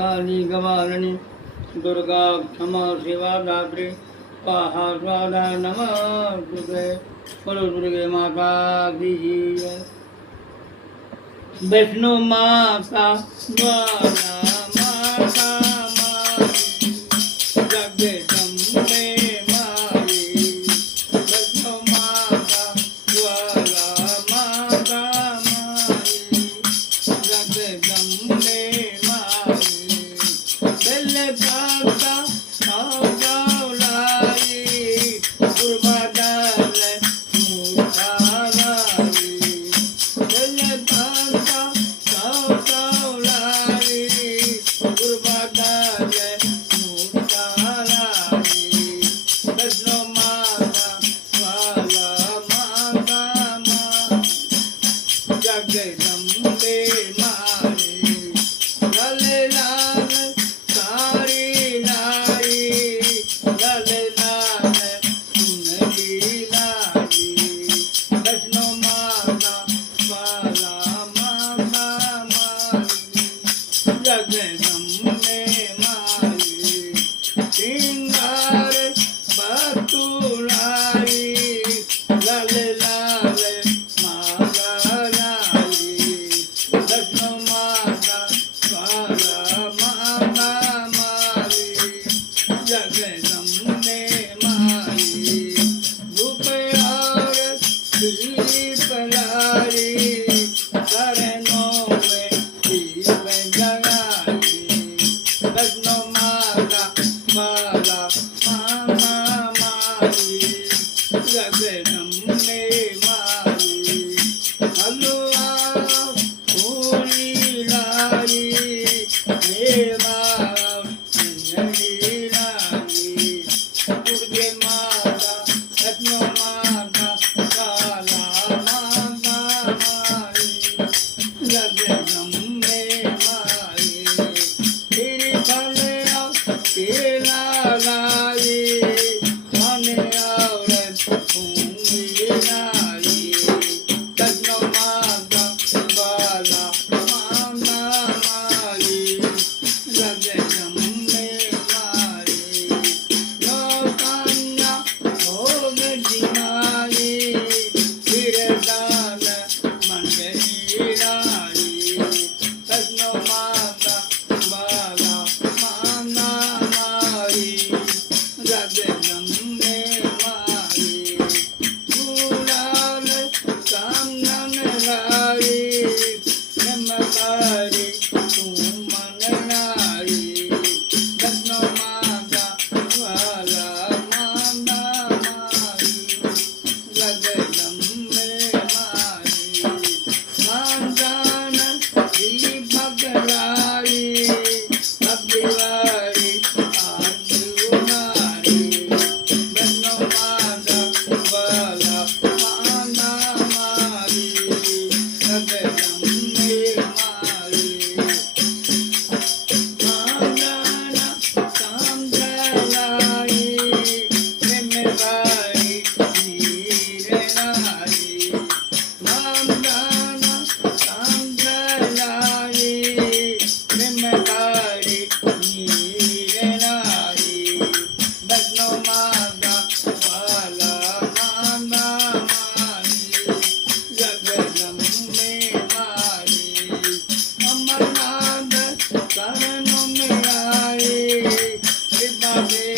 काली गवालिनी दुर्गा क्षमा सेवा दात्री स्वाहा स्वाहा नमस्तुते। बोलो दुर्गे माता की जय। वैष्णो माता ज्वाला माता माई जगदम्बे माई। वैष्णो माता ज्वाला माता माई जगदम्बे माई। बेल पाता लाई गुरबादल मुठालाई। बेल पाता लाई गुरबादल मुठालाई। वैष्णो माता ज्वाला माता माई जगदम्बे माई। लाल लाल साड़ी लाई लाल लाल चुनरी लाई। वैष्णो माता ज्वाला माता माई जगदम्बे माई। श्रृंगार बतुलाई लाल लाल माला लाई। वैष्णो माता ज्वाला माता माई जगदम्बे माई। धूप और दीप लाई चरणों में दीप जलाई। वैष्णो माता ज्वाला माता माई जगदम्बे माई। हलवा पूरी लाई मेवा चुनरी लाई। दुर्गे माता वैष्णो माता ज्वाला माता माई जगदम्बे माई। तेरी भले केला लाई खाने और पूरी लाई। वैष्णो माता ज्वाला माता माई जगदम्बे माई। नौकान्या भोग जिमाई वीरदान मंडली लाई। वैष्णो माता ज्वाला माता माई जगदम्बे माई। गुलाल चंदन लाई नमकारी सुमन लाई। वैष्णो माता ज्वाला माता माई जगदम्बे माई। मांदान दीपक लाई अभिवारी आदुनारी। वैष्णो माता ज्वाला माता माई जगदम्बे माई। मांदाना सांगलाई निमगारी नीर लाई। मांदाना सांगलाई निमगारी नीर लाई। वैष्णो माता ज्वाला माता माई जगदम्बे माई। अमरनाथ शरण में आए कृपा दे